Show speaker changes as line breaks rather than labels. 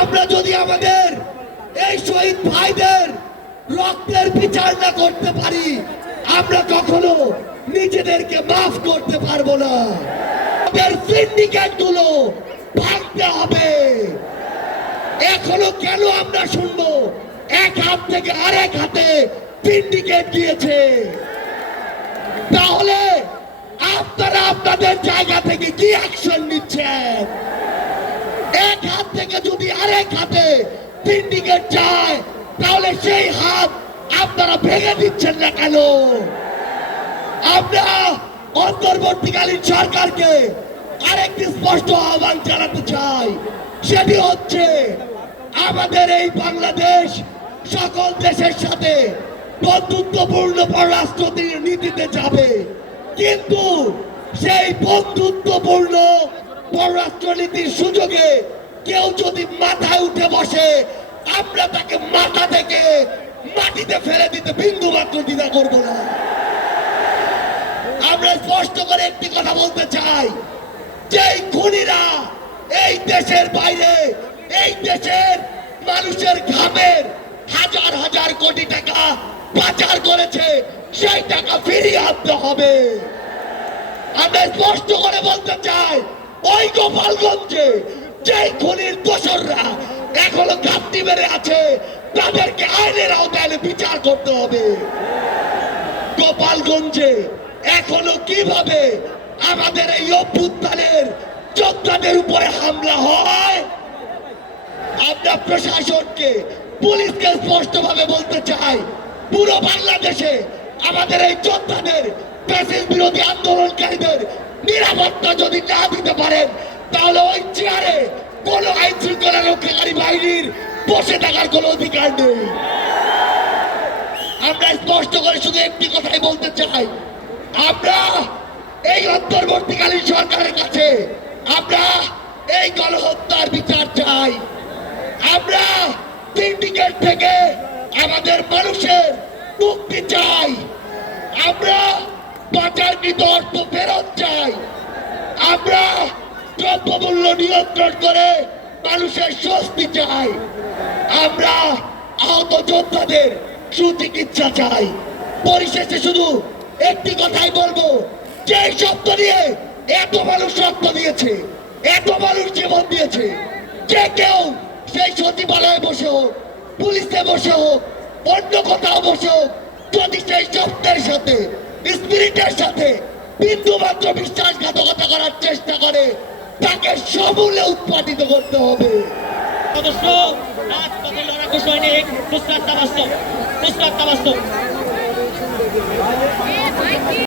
আমরা যদি আমাদের এই শহীদ ভাইদের রক্তের বিচার না করতে পারি, আমরা কখনো নিজেদেরকে মাফ করতে পারব না। আমাদের হবে। এখনও কেন আমরা শুনব, এক হাত থেকে হাতে দিয়েছে? তাহলে আপনারা আপনাদের জায়গা থেকে কি অ্যাকশন নিচ্ছেন? এক হাত থেকে যদি আরেক হাতে সিন্ডিকেট যায়, তাহলে সেই হাত আপনারা ভেঙে দিচ্ছেন না কেন? আমরা অন্তর্বর্তীকালীন সরকারকে আরেকটি স্পষ্ট আহ্বান জানাতে চাই। সেটি হচ্ছে, আমাদের এই বাংলাদেশ সকল দেশের সাথে বন্ধুত্বপূর্ণ পররাষ্ট্র নীতিতে যাবে। কিন্তু সেই বন্ধুত্বপূর্ণ পররাষ্ট্র নীতির সুযোগে কেউ যদি মাথায় উঠে বসে, আমরা তাকে মাথা থেকে মাটিতে ফেলে দিতে বিন্দু মাত্র দ্বিধা করব না। আমরা স্পষ্ট করে একটি কথা বলতে চাই যে খুনিরা এই দেশের বাইরে, এই দেশের মানুষের ঘামের হাজার হাজার কোটি টাকা পাচার করেছে, সেই টাকা ফিরিয়ে আনতে হবে। আমরা স্পষ্ট করে বলতে চাই, ওই গোপালগঞ্জে যে খুনির দোসররা এখনও ঘাপটি মেরে আছে, তাদেরকে আইনের আওতায় বিচার করতে হবে। গোপালগঞ্জে এখনও কীভাবে আমাদের এই অভ্যুত্থানের যোদ্ধাদের উপরে হামলা হয়? আমরা প্রশাসনকে, পুলিশকে স্পষ্টভাবে বলতে চাই, পুরো বাংলাদেশে আমাদের এই যোদ্ধাদের বিরোধী আন্দোলনকারীদের নিরাপত্তা যদি না দিতে পারেন বসে থাকার কোনো অধিকার নেই। আমরা স্পষ্ট করে শুধু একটি কথাই বলতে চাই। আমরা এই অন্তর্বর্তীকালীন সরকারের কাছে আমরা এই গণহত্যার বিচার চাই। আমরা সিন্ডিকেট থেকে আমাদের মানুষের মুক্তি চাই। আমরা পাচারকৃত অর্থ ফেরত চাই। আমরা দ্রব্যমূল্য নিয়ন্ত্রণ করে মানুষের স্বস্তি চাই। আমরা আহত যোদ্ধাদের সুচিকিৎসা চাই। পরিশেষে শুধু একটি কথাই বলব, যে শব্দ নিয়ে এত মানুষ রক্ত দিয়েছে, এত মানুষ জীবন দিয়েছে, যে কেউ সেই সচিবালয়ে বসে হোক, পুলিশে বসে হোক, অন্য কোথাও বসে হোক, যদি সেই শব্দের সাথে, স্পিরিটের সাথে বিন্দু মাত্র বিশ্বাসঘাতকতা করার চেষ্টা করে, তাকে সমূলে উৎপাদিত করতে হবে।
সদস্য রাজপথে লড়াকু সৈনিক নুসরাত তাবাস্তব নুসরাত তাবাস্তব